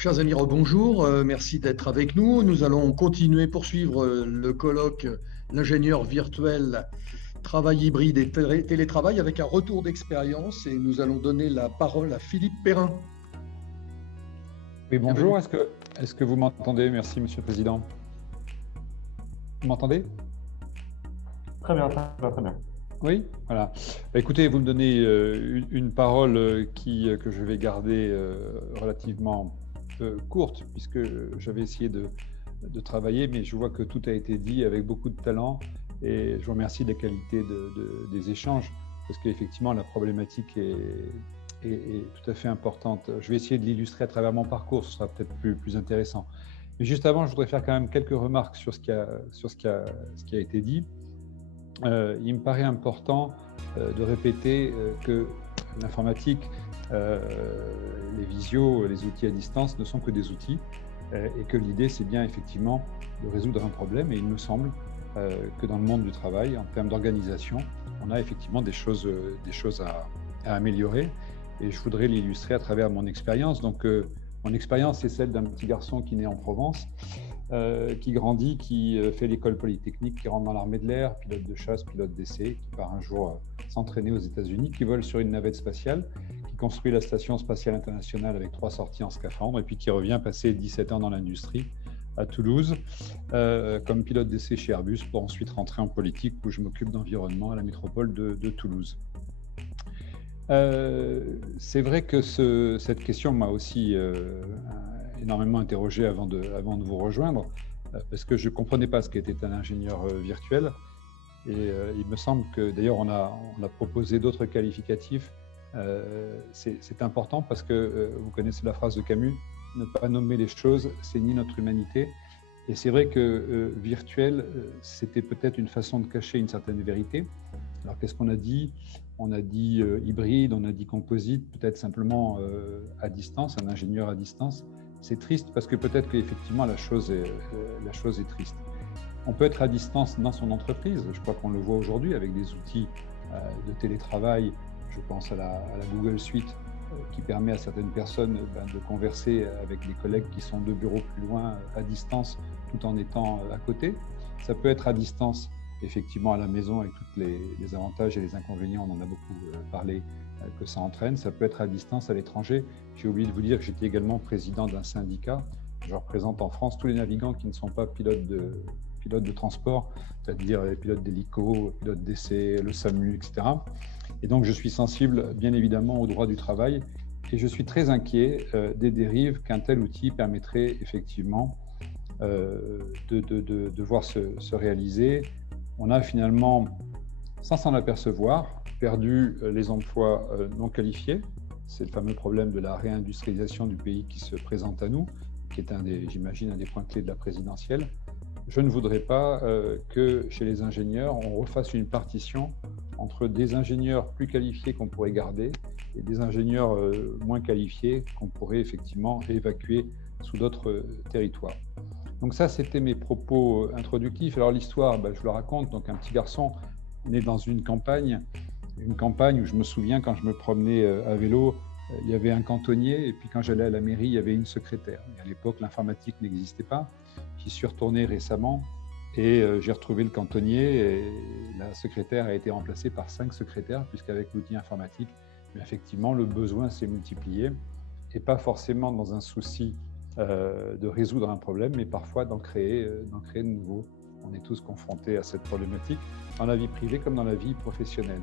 Chers amis, bonjour, merci d'être avec nous. Nous allons poursuivre le colloque L'ingénieur virtuel, travail hybride et télétravail avec un retour d'expérience et nous allons donner la parole à Philippe Perrin. Oui, bonjour, est-ce que vous m'entendez? Merci, Monsieur le Président. Vous m'entendez? Très bien, très bien. Oui, voilà. Écoutez, vous me donnez une parole que je vais garder relativement courte, puisque j'avais essayé de travailler, mais je vois que tout a été dit avec beaucoup de talent et je vous remercie de la qualité des échanges, parce qu'effectivement, la problématique est tout à fait importante. Je vais essayer de l'illustrer à travers mon parcours, ce sera peut-être plus intéressant. Mais juste avant, je voudrais faire quand même quelques remarques sur ce qui a été dit. Il me paraît important de répéter que l'informatique, les visios, les outils à distance ne sont que des outils et que l'idée, c'est bien effectivement de résoudre un problème. Et il me semble que dans le monde du travail, en termes d'organisation, on a effectivement des choses à améliorer. Et je voudrais l'illustrer à travers mon expérience. Donc, mon expérience, c'est celle d'un petit garçon qui naît en Provence, qui grandit, qui fait l'école polytechnique, qui rentre dans l'armée de l'air, pilote de chasse, pilote d'essai, qui part un jour s'entraîner aux États-Unis, qui vole sur une navette spatiale, qui construit la station spatiale internationale avec 3 sorties en scaphandre, et puis qui revient passer 17 ans dans l'industrie à Toulouse comme pilote d'essai chez Airbus, pour ensuite rentrer en politique où je m'occupe d'environnement à la métropole de Toulouse. C'est vrai que cette question m'a aussi énormément interrogé avant de vous rejoindre, parce que je ne comprenais pas ce qu'était un ingénieur virtuel. Et il me semble que, d'ailleurs, on a proposé d'autres qualificatifs. C'est important parce que vous connaissez la phrase de Camus, ne pas nommer les choses, c'est nier notre humanité. Et c'est vrai que virtuel, c'était peut-être une façon de cacher une certaine vérité. Alors, qu'est-ce qu'on a dit? On a dit hybride, on a dit composite, peut-être simplement à distance, un ingénieur à distance. C'est triste parce que peut-être qu'effectivement la chose est triste. On peut être à distance dans son entreprise. Je crois qu'on le voit aujourd'hui avec des outils de télétravail. Je pense à la Google Suite qui permet à certaines personnes de converser avec des collègues qui sont 2 bureaux plus loin à distance tout en étant à côté. Ça peut être à distance effectivement à la maison avec tous les avantages et les inconvénients, on en a beaucoup parlé, que ça entraîne. Ça peut être à distance à l'étranger. J'ai oublié de vous dire que j'étais également président d'un syndicat. Je représente en France tous les navigants qui ne sont pas pilotes de transport, c'est-à-dire les pilotes d'hélico, pilotes d'essai, le SAMU, etc. Et donc je suis sensible bien évidemment au droit du travail et je suis très inquiet des dérives qu'un tel outil permettrait effectivement de voir se réaliser. On a finalement, sans s'en apercevoir, perdu les emplois non qualifiés. C'est le fameux problème de la réindustrialisation du pays qui se présente à nous, qui est j'imagine, un des points clés de la présidentielle. Je ne voudrais pas que chez les ingénieurs, on refasse une partition entre des ingénieurs plus qualifiés qu'on pourrait garder et des ingénieurs moins qualifiés qu'on pourrait effectivement évacuer sous d'autres territoires. Donc ça, c'était mes propos introductifs. Alors l'histoire, je vous la raconte. Donc un petit garçon né dans une campagne où je me souviens quand je me promenais à vélo, il y avait un cantonnier et puis quand j'allais à la mairie, il y avait une secrétaire. Et à l'époque, l'informatique n'existait pas. J'y suis retourné récemment et j'ai retrouvé le cantonnier et la secrétaire a été remplacée par 5 secrétaires puisqu'avec l'outil informatique, effectivement, le besoin s'est multiplié et pas forcément dans un souci de résoudre un problème, mais parfois d'en créer de nouveaux. On est tous confrontés à cette problématique, dans la vie privée comme dans la vie professionnelle.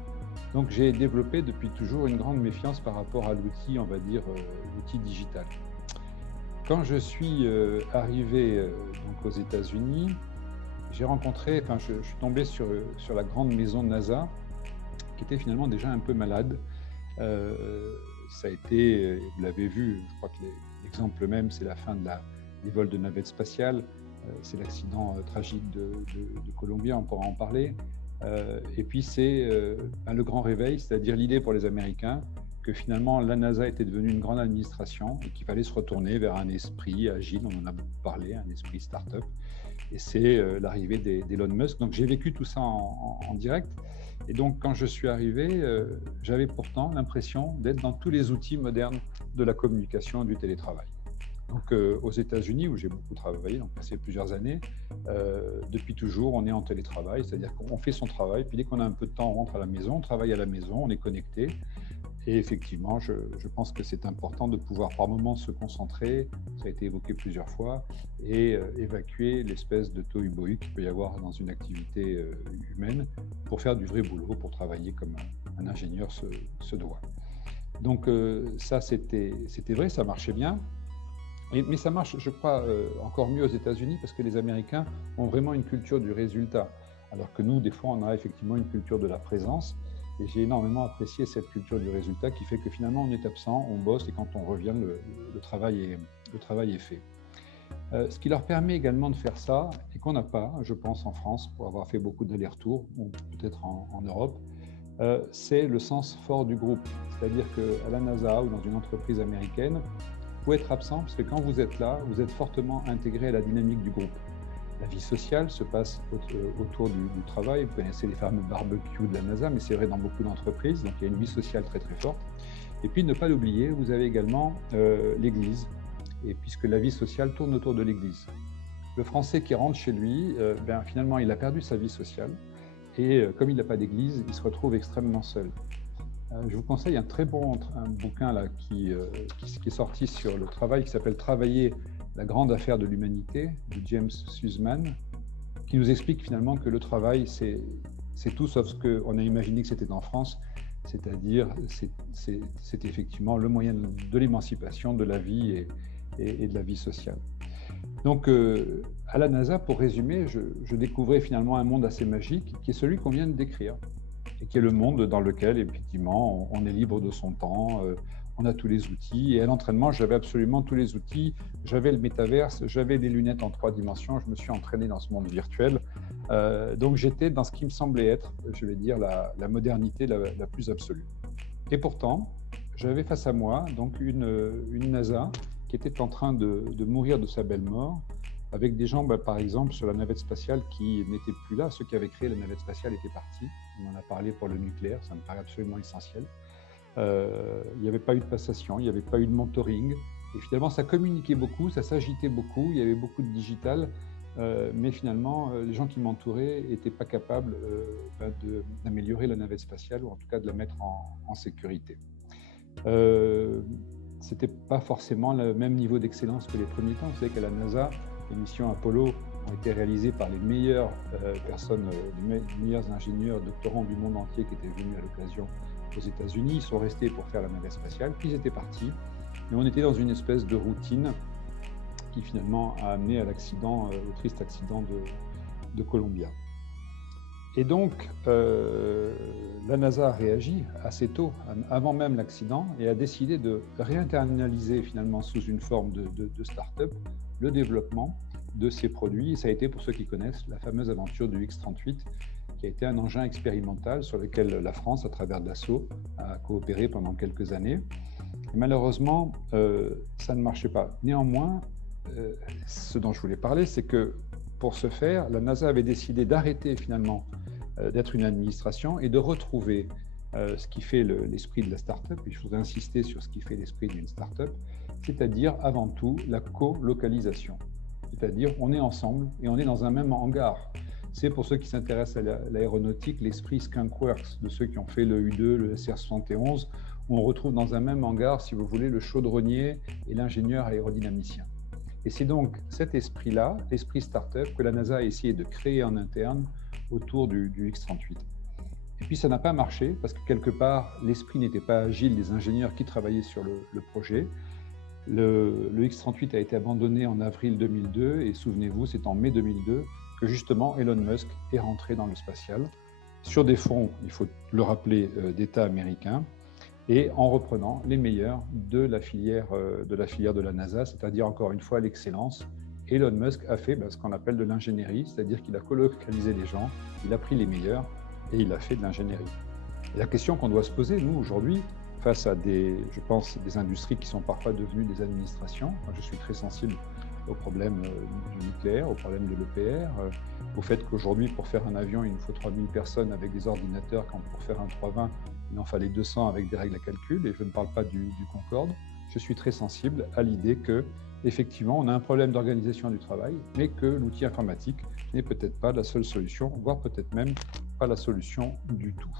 Donc j'ai développé depuis toujours une grande méfiance par rapport à l'outil, on va dire, l'outil digital. Quand je suis arrivé donc aux États-Unis, j'ai rencontré, je suis tombé sur la grande maison de NASA, qui était finalement déjà un peu malade. Ça a été, vous l'avez vu, je crois que l'exemple même, c'est la fin des vols de navettes spatiales, c'est l'accident tragique de Columbia, on pourra en parler. Et puis c'est le grand réveil, c'est-à-dire l'idée pour les Américains que finalement la NASA était devenue une grande administration et qu'il fallait se retourner vers un esprit agile, on en a beaucoup parlé, un esprit start-up. Et c'est l'arrivée d'Elon Musk. Donc j'ai vécu tout ça en direct. Et donc quand je suis arrivé, j'avais pourtant l'impression d'être dans tous les outils modernes de la communication et du télétravail. Donc, aux États-Unis, où j'ai beaucoup travaillé, donc passé plusieurs années, depuis toujours, on est en télétravail, c'est-à-dire qu'on fait son travail, puis dès qu'on a un peu de temps, on rentre à la maison, on travaille à la maison, on est connecté. Et effectivement, je pense que c'est important de pouvoir par moments se concentrer, ça a été évoqué plusieurs fois, et évacuer l'espèce de tohu-bohu qu'il peut y avoir dans une activité humaine pour faire du vrai boulot, pour travailler comme un ingénieur se doit. Donc ça, c'était vrai, ça marchait bien. Mais ça marche, je crois, encore mieux aux États-Unis parce que les Américains ont vraiment une culture du résultat. Alors que nous, des fois, on a effectivement une culture de la présence. Et j'ai énormément apprécié cette culture du résultat qui fait que finalement, on est absent, on bosse et quand on revient, le travail est fait. Ce qui leur permet également de faire ça, et qu'on n'a pas, je pense, en France, pour avoir fait beaucoup d'allers-retours, ou peut-être en Europe, c'est le sens fort du groupe. C'est-à-dire qu'à la NASA ou dans une entreprise américaine, vous pouvez être absent parce que quand vous êtes là, vous êtes fortement intégré à la dynamique du groupe. La vie sociale se passe autour du travail. Vous connaissez les fameux barbecues de la NASA, mais c'est vrai dans beaucoup d'entreprises. Donc, il y a une vie sociale très, très forte. Et puis, ne pas l'oublier, vous avez également l'Église, et puisque la vie sociale tourne autour de l'Église. Le Français qui rentre chez lui, finalement, il a perdu sa vie sociale. Et comme il n'a pas d'Église, il se retrouve extrêmement seul. Je vous conseille un très bon bouquin là, qui est sorti sur le travail, qui s'appelle « Travailler ». La grande affaire de l'humanité, de James Sussman, qui nous explique finalement que le travail, c'est tout sauf ce qu'on a imaginé que c'était en France, c'est-à-dire c'est effectivement le moyen de l'émancipation, de la vie et de la vie sociale. Donc, à la NASA, pour résumer, je découvrais finalement un monde assez magique, qui est celui qu'on vient de décrire, et qui est le monde dans lequel, effectivement, on est libre de son temps, on a tous les outils. Et à l'entraînement, j'avais absolument tous les outils. J'avais le métaverse, j'avais des lunettes en 3 dimensions. Je me suis entraîné dans ce monde virtuel. Donc, j'étais dans ce qui me semblait être, je vais dire, la modernité la plus absolue. Et pourtant, j'avais face à moi donc une NASA qui était en train de mourir de sa belle mort, avec des gens, par exemple, sur la navette spatiale qui n'étaient plus là. Ceux qui avaient créé la navette spatiale étaient partis. On en a parlé pour le nucléaire, ça me paraît absolument essentiel. Il n'y avait pas eu de passation, il n'y avait pas eu de mentoring. Et finalement, ça communiquait beaucoup, ça s'agitait beaucoup, il y avait beaucoup de digital. Mais finalement, les gens qui m'entouraient n'étaient pas capables d'améliorer la navette spatiale ou en tout cas de la mettre en sécurité. C'était pas forcément le même niveau d'excellence que les premiers temps. Vous savez qu'à la NASA, les missions Apollo ont été réalisées par les meilleures personnes, les meilleurs ingénieurs, doctorants du monde entier qui étaient venus à l'occasion aux États-Unis. Ils sont restés pour faire la navette spatiale, puis ils étaient partis. Et on était dans une espèce de routine qui finalement a amené à l'accident, au triste accident de Columbia. Et donc, la NASA a réagi assez tôt, avant même l'accident, et a décidé de réinternaliser finalement sous une forme de start-up le développement de ces produits. Et ça a été, pour ceux qui connaissent, la fameuse aventure du X-38, qui a été un engin expérimental sur lequel la France, à travers Dassault, a coopéré pendant quelques années. Et malheureusement, ça ne marchait pas. Néanmoins, ce dont je voulais parler, c'est que pour ce faire, la NASA avait décidé d'arrêter finalement d'être une administration et de retrouver ce qui fait l'esprit de la start-up. Et je voudrais insister sur ce qui fait l'esprit d'une start-up, c'est-à-dire avant tout la co-localisation. C'est-à-dire on est ensemble et on est dans un même hangar. C'est pour ceux qui s'intéressent à l'aéronautique, l'esprit Skunk Works, de ceux qui ont fait le U2, le SR-71, où on retrouve dans un même hangar, si vous voulez, le chaudronnier et l'ingénieur aérodynamicien. Et c'est donc cet esprit-là, l'esprit start-up, que la NASA a essayé de créer en interne autour du X-38. Et puis ça n'a pas marché parce que quelque part, l'esprit n'était pas agile des ingénieurs qui travaillaient sur le projet. Le X-38 a été abandonné en avril 2002 et souvenez-vous, c'est en mai 2002 que justement Elon Musk est rentré dans le spatial sur des fonds, il faut le rappeler, d'État américain et en reprenant les meilleurs de la filière de la NASA, c'est-à-dire encore une fois l'excellence. Elon Musk a fait ce qu'on appelle de l'ingénierie, c'est-à-dire qu'il a colocalisé les gens, il a pris les meilleurs et il a fait de l'ingénierie. Et la question qu'on doit se poser, nous, aujourd'hui, face à des industries qui sont parfois devenues des administrations, moi, je suis très sensible au problème du nucléaire, au problème de l'EPR, au fait qu'aujourd'hui, pour faire un avion, il nous faut 3000 personnes avec des ordinateurs, quand pour faire un 320, il en fallait 200 avec des règles à calcul, et je ne parle pas du Concorde. Je suis très sensible à l'idée que effectivement, on a un problème d'organisation du travail, mais que l'outil informatique n'est peut-être pas la seule solution, voire peut-être même pas la solution du tout.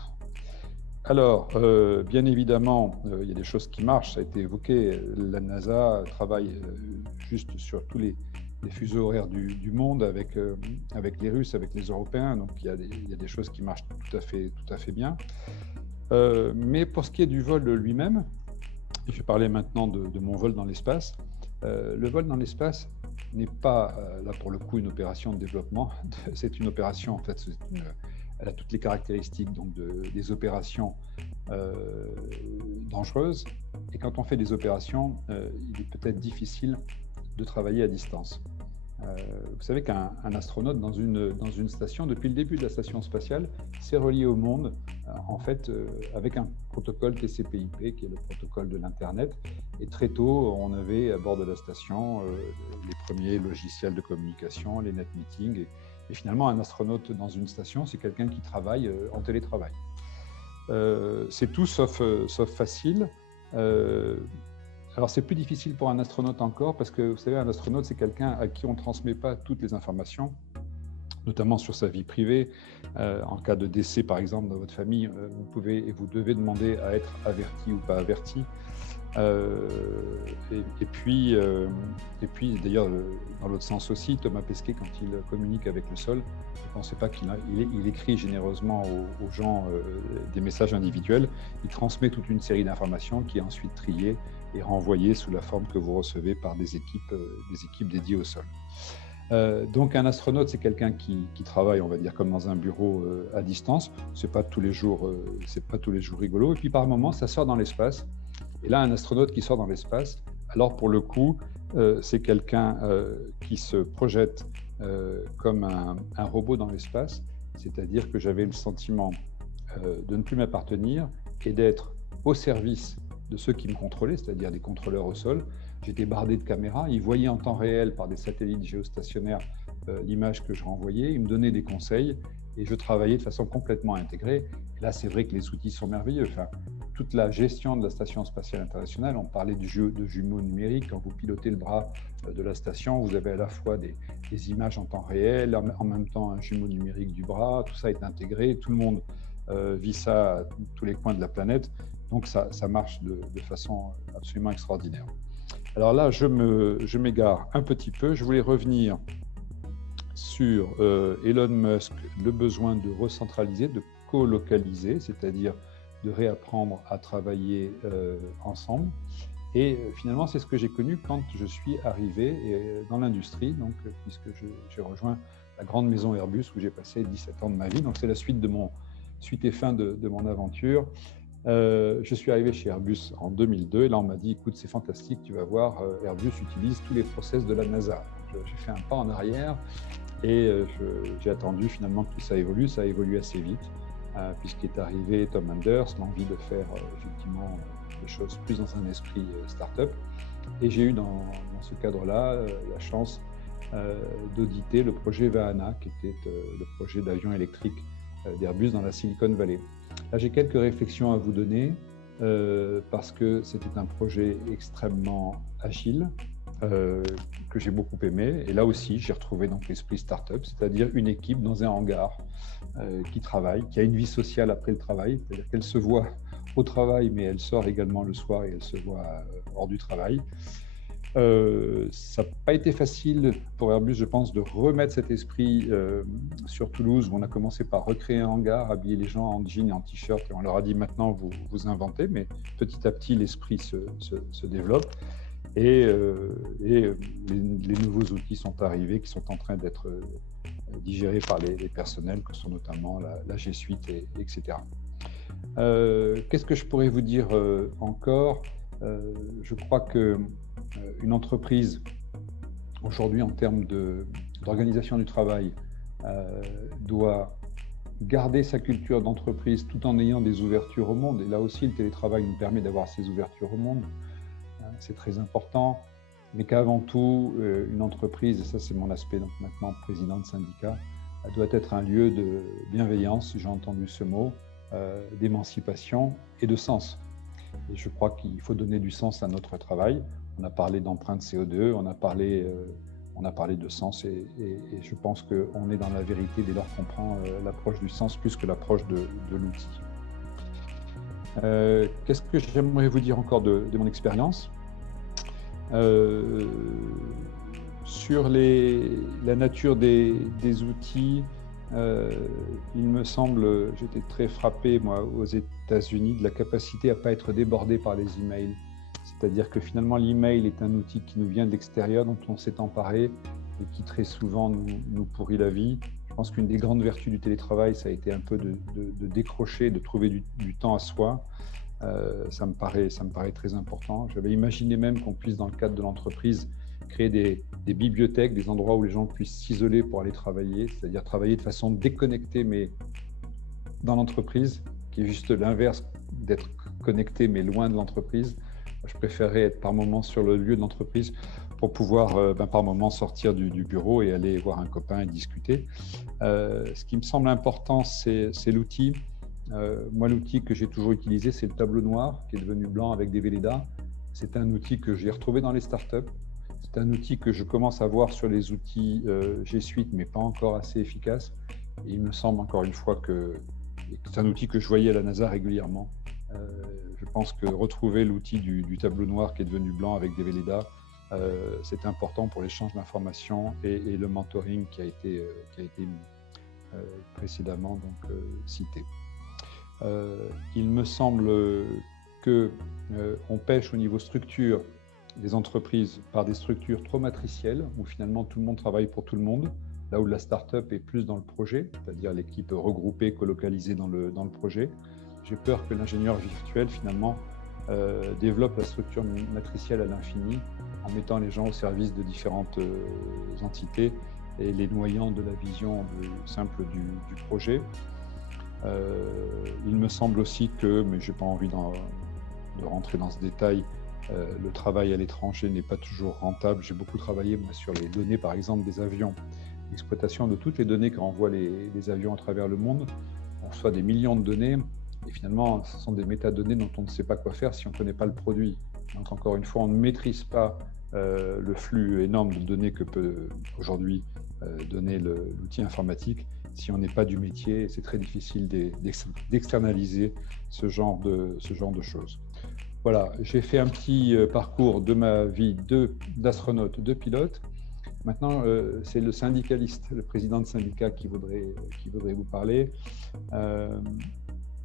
Alors, bien évidemment, il y a des choses qui marchent, ça a été évoqué, la NASA travaille juste sur tous les fuseaux horaires du monde avec les Russes, avec les Européens, donc il y a des choses qui marchent tout à fait bien. Mais pour ce qui est du vol lui-même, et je vais parler maintenant de mon vol dans l'espace, le vol dans l'espace n'est pas, là pour le coup, une opération de développement, c'est une opération, en fait, elle a toutes les caractéristiques donc des opérations dangereuses. Et quand on fait des opérations, il est peut-être difficile de travailler à distance. Vous savez qu'un astronaute dans une station, depuis le début de la station spatiale, s'est relié au monde, en fait, avec un protocole TCP/IP, qui est le protocole de l'Internet. Et très tôt, on avait à bord de la station les premiers logiciels de communication, les net meetings. Et finalement, un astronaute dans une station, c'est quelqu'un qui travaille en télétravail. C'est tout sauf facile. Alors, c'est plus difficile pour un astronaute encore parce que, vous savez, un astronaute, c'est quelqu'un à qui on ne transmet pas toutes les informations, notamment sur sa vie privée. En cas de décès, par exemple, dans votre famille, vous pouvez et vous devez demander à être averti ou pas averti. Et puis d'ailleurs, dans l'autre sens aussi, Thomas Pesquet, quand il communique avec le sol, ne pensez pas qu'il écrit généreusement aux gens des messages individuels. Il transmet toute une série d'informations qui est ensuite triée et renvoyée sous la forme que vous recevez par des équipes dédiées au sol. Donc un astronaute, c'est quelqu'un qui travaille, on va dire, comme dans un bureau à distance. C'est pas tous les jours rigolo. Et puis par moment, ça sort dans l'espace. Et là, un astronaute qui sort dans l'espace, alors pour le coup, c'est quelqu'un qui se projette comme un robot dans l'espace, c'est-à-dire que j'avais le sentiment de ne plus m'appartenir et d'être au service de ceux qui me contrôlaient, c'est-à-dire des contrôleurs au sol. J'étais bardé de caméras, ils voyaient en temps réel par des satellites géostationnaires l'image que je renvoyais, ils me donnaient des conseils et je travaillais de façon complètement intégrée. Et là, c'est vrai que les outils sont merveilleux. Enfin, toute la gestion de la Station spatiale internationale, on parlait de jumeaux numériques. Quand vous pilotez le bras de la station, vous avez à la fois des images en temps réel, en même temps un jumeau numérique du bras, tout ça est intégré, tout le monde vit ça à tous les coins de la planète, donc ça marche de façon absolument extraordinaire. Alors là, je m'égare un petit peu, je voulais revenir sur Elon Musk, le besoin de recentraliser, de co-localiser, c'est-à-dire de réapprendre à travailler ensemble. Et finalement, c'est ce que j'ai connu quand je suis arrivé dans l'industrie, donc puisque j'ai rejoint la grande maison Airbus où j'ai passé 17 ans de ma vie. Donc c'est la suite et fin de mon aventure. Je suis arrivé chez Airbus en 2002 et là on m'a dit, écoute, c'est fantastique, tu vas voir, Airbus utilise tous les process de la NASA. J'ai fait un pas en arrière et j'ai attendu finalement que tout ça évolue. Ça a évolué assez vite. Puisqu'est arrivé Tom Enders, l'envie de faire effectivement des choses plus dans un esprit start-up. Et j'ai eu dans ce cadre-là la chance d'auditer le projet Vahana, qui était le projet d'avion électrique d'Airbus dans la Silicon Valley. Là, j'ai quelques réflexions à vous donner parce que c'était un projet extrêmement agile, que j'ai beaucoup aimé. Et là aussi, j'ai retrouvé donc l'esprit start-up, c'est-à-dire une équipe dans un hangar qui travaille, qui a une vie sociale après le travail, c'est-à-dire qu'elle se voit au travail, mais elle sort également le soir et elle se voit hors du travail. Ça n'a pas été facile pour Airbus, je pense, de remettre cet esprit sur Toulouse, où on a commencé par recréer un hangar, habiller les gens en jean et en t-shirt, et on leur a dit maintenant vous inventez, mais petit à petit l'esprit se développe. Et les nouveaux outils sont arrivés, qui sont en train d'être digérés par les personnels, que sont notamment la G Suite, etc. Qu'est-ce que je pourrais vous dire encore? Je crois qu'une entreprise, aujourd'hui, en termes d'organisation du travail, doit garder sa culture d'entreprise tout en ayant des ouvertures au monde. Et là aussi, le télétravail nous permet d'avoir ces ouvertures au monde. C'est très important, mais qu'avant tout, une entreprise, et ça c'est mon aspect donc maintenant président de syndicat, doit être un lieu de bienveillance, j'ai entendu ce mot, d'émancipation et de sens. Et je crois qu'il faut donner du sens à notre travail. On a parlé d'empreinte CO2, on a parlé de sens et je pense qu'on est dans la vérité dès lors qu'on prend l'approche du sens plus que l'approche de l'outil. Qu'est-ce que j'aimerais vous dire encore de mon expérience ? Sur la nature des outils, il me semble, j'étais très frappé moi aux États-Unis de la capacité à ne pas être débordé par les emails. C'est-à-dire que finalement l'email est un outil qui nous vient de l'extérieur, dont on s'est emparé et qui très souvent nous pourrit la vie. Je pense qu'une des grandes vertus du télétravail, ça a été un peu de décrocher, de trouver du temps à soi. Ça me paraît très important. J'avais imaginé même qu'on puisse, dans le cadre de l'entreprise, créer des bibliothèques, des endroits où les gens puissent s'isoler pour aller travailler, c'est-à-dire travailler de façon déconnectée, mais dans l'entreprise, qui est juste l'inverse d'être connecté, mais loin de l'entreprise. Je préférerais être par moment sur le lieu de l'entreprise pour pouvoir par moment sortir du bureau et aller voir un copain et discuter. Ce qui me semble important, c'est l'outil. Moi, l'outil que j'ai toujours utilisé, c'est le tableau noir qui est devenu blanc avec des Velleda. C'est un outil que j'ai retrouvé dans les startups. C'est un outil que je commence à voir sur les outils G Suite, mais pas encore assez efficace. Et il me semble encore une fois que c'est un outil que je voyais à la NASA régulièrement. Je pense que retrouver l'outil du tableau noir qui est devenu blanc avec des Velleda, c'est important pour l'échange d'informations et le mentoring qui a été précédemment cité. Il me semble qu'on pêche au niveau structure des entreprises par des structures trop matricielles, où finalement tout le monde travaille pour tout le monde, là où la start-up est plus dans le projet, c'est-à-dire l'équipe regroupée, colocalisée dans le projet. J'ai peur que l'ingénieur virtuel, finalement, développe la structure matricielle à l'infini, en mettant les gens au service de différentes entités et les noyant de la vision simple du projet. Il me semble aussi que, mais je n'ai pas envie de rentrer dans ce détail, le travail à l'étranger n'est pas toujours rentable. J'ai beaucoup travaillé moi, sur les données, par exemple, des avions, l'exploitation de toutes les données que renvoient les avions à travers le monde. On reçoit des millions de données et finalement, ce sont des métadonnées dont on ne sait pas quoi faire si on ne connaît pas le produit. Donc, encore une fois, on ne maîtrise pas le flux énorme de données que peut aujourd'hui donner l'outil informatique si on n'est pas du métier. C'est très difficile d'externaliser ce genre de choses. Voilà, j'ai fait un petit parcours de ma vie d'astronaute, de pilote. Maintenant, c'est le syndicaliste, le président de syndicat qui voudrait vous parler.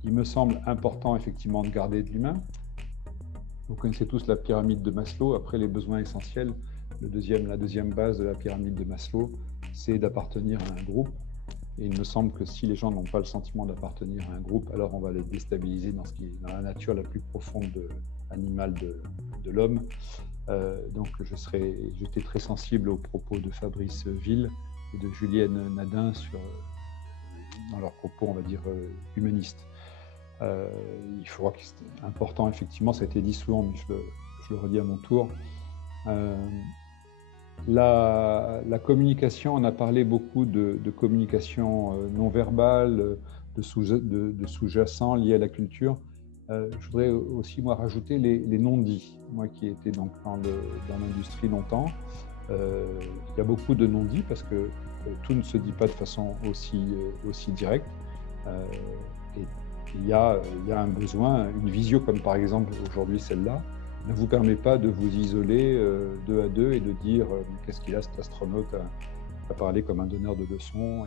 Il me semble important effectivement de garder de l'humain. Vous connaissez tous la pyramide de Maslow. Après les besoins essentiels, la deuxième base de la pyramide de Maslow, c'est d'appartenir à un groupe. Et il me semble que si les gens n'ont pas le sentiment d'appartenir à un groupe, alors on va les déstabiliser dans la nature la plus profonde animale de l'homme. Donc j'étais très sensible aux propos de Fabrice Ville et de Julienne Nadin dans leurs propos, on va dire, humanistes. Il faudra que c'est important, effectivement, ça a été dit souvent, mais je le redis à mon tour. La communication, on a parlé beaucoup de communication non verbale, de sous-jacent liés à la culture. Je voudrais aussi, moi, rajouter les non-dits. Moi qui ai été donc dans l'industrie longtemps, il y a beaucoup de non-dits parce que tout ne se dit pas de façon aussi directe. Et il y a un besoin, une visio comme par exemple aujourd'hui celle-là, ne vous permet pas de vous isoler deux à deux et de dire qu'est-ce qu'il a cet astronaute à parler comme un donneur de leçons.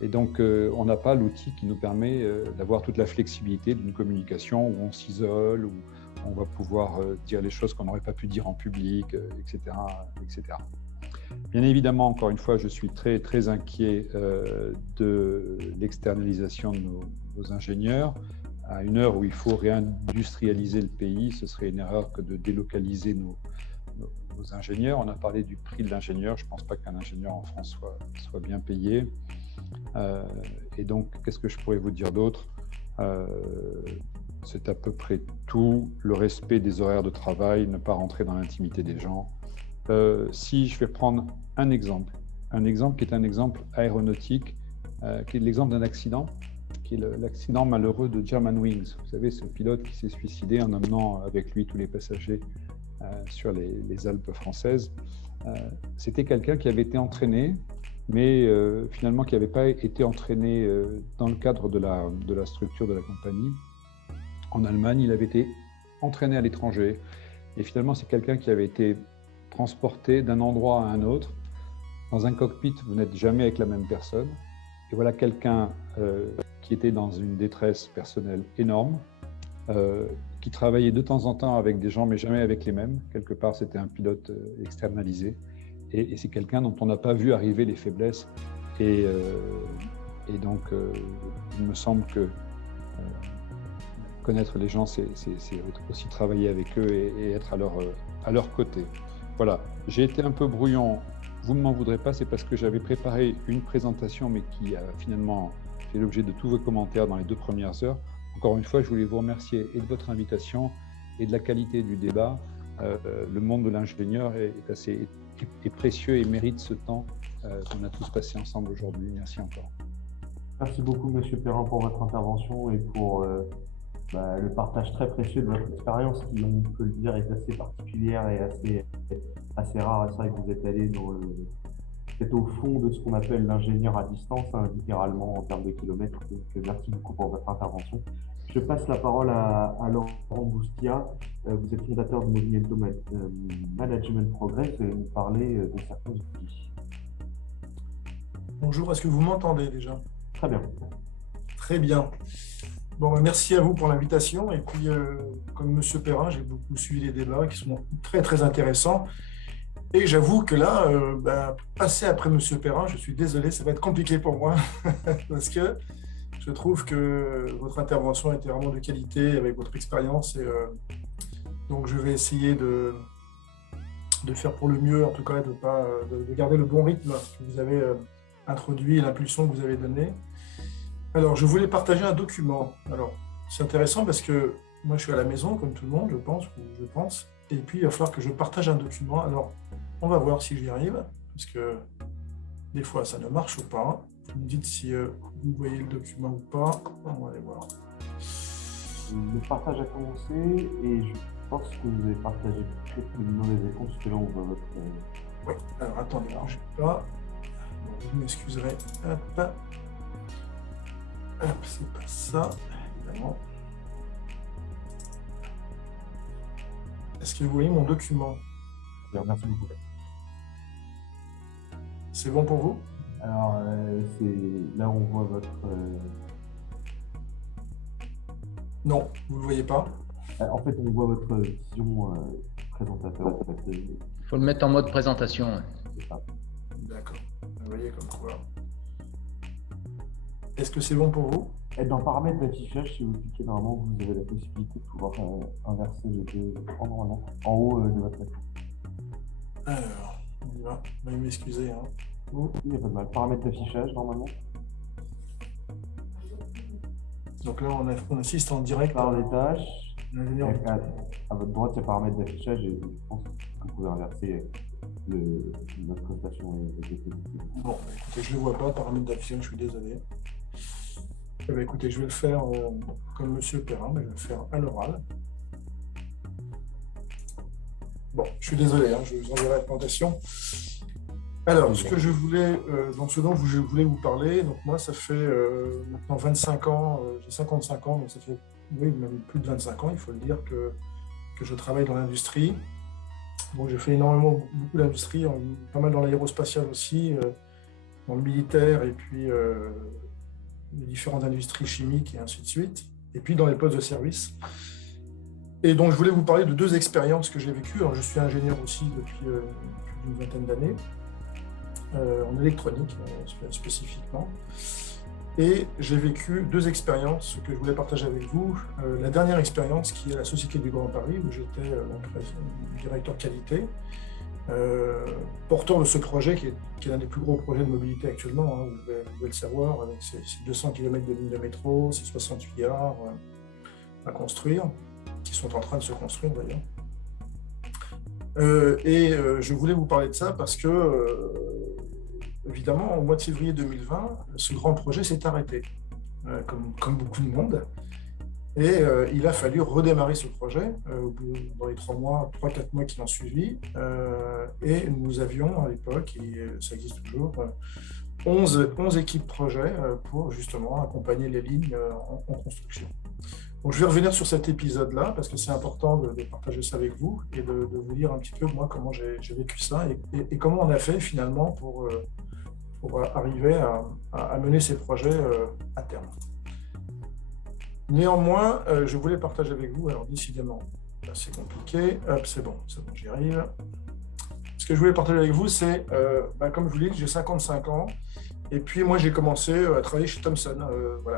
Et donc on n'a pas l'outil qui nous permet d'avoir toute la flexibilité d'une communication où on s'isole, où on va pouvoir dire les choses qu'on n'aurait pas pu dire en public, etc., etc. Bien évidemment, encore une fois, je suis très, très inquiet de l'externalisation de nos ingénieurs. À une heure où il faut réindustrialiser le pays, ce serait une erreur que de délocaliser nos ingénieurs. On a parlé du prix de l'ingénieur. Je ne pense pas qu'un ingénieur en France soit bien payé. Et donc, qu'est-ce que je pourrais vous dire d'autre ? C'est à peu près tout. Le respect des horaires de travail, ne pas rentrer dans l'intimité des gens. Si je vais prendre un exemple qui est un exemple aéronautique, qui est l'exemple d'un accident, qui est l'accident malheureux de Germanwings. Vous savez, ce pilote qui s'est suicidé en emmenant avec lui tous les passagers sur les Alpes françaises. C'était quelqu'un qui avait été entraîné, mais finalement qui n'avait pas été entraîné dans le cadre de la structure de la compagnie. En Allemagne, il avait été entraîné à l'étranger. Et finalement, c'est quelqu'un qui avait été transporté d'un endroit à un autre. Dans un cockpit, vous n'êtes jamais avec la même personne. Et voilà quelqu'un qui était dans une détresse personnelle énorme, qui travaillait de temps en temps avec des gens, mais jamais avec les mêmes. Quelque part, c'était un pilote externalisé. Et c'est quelqu'un dont on n'a pas vu arriver les faiblesses. Et donc, il me semble que connaître les gens, c'est aussi travailler avec eux et être à leur côté. Voilà, j'ai été un peu brouillon. Vous ne m'en voudrez pas, c'est parce que j'avais préparé une présentation, mais qui a finalement fait l'objet de tous vos commentaires dans les 2 premières heures. Encore une fois, je voulais vous remercier et de votre invitation et de la qualité du débat. Le monde de l'ingénieur est précieux et mérite ce temps qu'on a tous passé ensemble aujourd'hui. Merci encore. Merci beaucoup, Monsieur Perrin, pour votre intervention et pour le partage très précieux de votre expérience qui, on peut le dire, est assez particulière et assez rare. C'est vrai que vous êtes allé peut-être au fond de ce qu'on appelle l'ingénieur à distance, littéralement en termes de kilomètres. Donc, merci beaucoup pour votre intervention. Je passe la parole à Laurent Boustia. Vous êtes fondateur de Movimento Management Progress. Vous allez nous parler de certains outils. Bonjour, est-ce que vous m'entendez déjà? Très bien. Très bien. Bon, merci à vous pour l'invitation. Et puis, comme M. Perrin, j'ai beaucoup suivi les débats qui sont très, très intéressants. Et j'avoue que là, passer après M. Perrin, je suis désolé, ça va être compliqué pour moi parce que je trouve que votre intervention était vraiment de qualité avec votre expérience. Et donc, je vais essayer de faire pour le mieux, en tout cas, de garder le bon rythme que vous avez introduit et l'impulsion que vous avez donnée. Alors, je voulais partager un document. Alors, c'est intéressant parce que moi, je suis à la maison, comme tout le monde, je pense. Et puis, il va falloir que je partage un document. Alors, on va voir si j'y arrive, parce que des fois, ça ne marche pas. Vous me dites si vous voyez le document ou pas. On va aller voir. Le partage a commencé et je pense que vous avez partagé peut-être le mauvais écran, parce que là, on voit votre... Oui, alors attendez, je ne sais pas. Bon, vous m'excuserez. Hop, c'est pas ça, évidemment. Est-ce que vous voyez mon document? Bien, merci beaucoup. C'est bon pour vous? Alors, là on voit votre... Non, vous ne le voyez pas? En fait, on voit votre vision présentateur. Il faut le mettre en mode présentation. C'est ça. D'accord. Vous voyez comme quoi. Est-ce que c'est bon pour vous? Et dans paramètres d'affichage, si vous cliquez normalement, vous avez la possibilité de pouvoir inverser les deux normalement en haut de votre écran. Alors, on y va. Veuillez m'excuser. Hein. Il n'y a pas de mal. Paramètres d'affichage normalement. Donc là, on assiste en direct. Par les tâches. À votre droite, il y a paramètres d'affichage et je pense que vous pouvez inverser notre présentation. Bon, écoutez, je ne le vois pas, paramètres d'affichage, je suis désolé. Eh bien, écoutez, je vais le faire comme M. Perrin, mais je vais le faire à l'oral. Bon, je suis désolé, hein, je vous enverrai la présentation. Alors, ce dont je voulais vous parler, donc moi, ça fait maintenant 25 ans, j'ai 55 ans, donc ça fait même plus de 25 ans, il faut le dire, que je travaille dans l'industrie. Bon, j'ai fait beaucoup d'industrie, pas mal dans l'aérospatial aussi, dans le militaire et puis les différentes industries chimiques et ainsi de suite, et puis dans les postes de service. Et donc, je voulais vous parler de 2 expériences que j'ai vécues. Alors, je suis ingénieur aussi depuis plus d'une vingtaine d'années, en électronique spécifiquement. Et j'ai vécu 2 expériences que je voulais partager avec vous. La dernière expérience qui est la Société du Grand Paris, où j'étais directeur qualité, porteur de ce projet qui est l'un des plus gros projets de mobilité actuellement, hein, vous devez le savoir, avec ses 200 km de lignes de métro, ses 68 gares à construire, qui sont en train de se construire d'ailleurs. Je voulais vous parler de ça parce que, évidemment, au mois de février 2020, ce grand projet s'est arrêté, comme beaucoup de monde. Et il a fallu redémarrer ce projet dans les 3-4 mois qui ont suivi. Et nous avions à l'époque, et ça existe toujours, 11 équipes projet pour justement accompagner les lignes en construction. Donc, je vais revenir sur cet épisode-là parce que c'est important de partager ça avec vous et de vous dire un petit peu moi comment j'ai vécu ça et comment on a fait finalement pour arriver à mener ces projets à terme. Néanmoins, je voulais partager avec vous, alors décidément, c'est compliqué, hop, c'est bon, j'y arrive. Ce que je voulais partager avec vous, c'est, comme je vous l'ai dit, j'ai 55 ans, et puis moi j'ai commencé à travailler chez Thomson,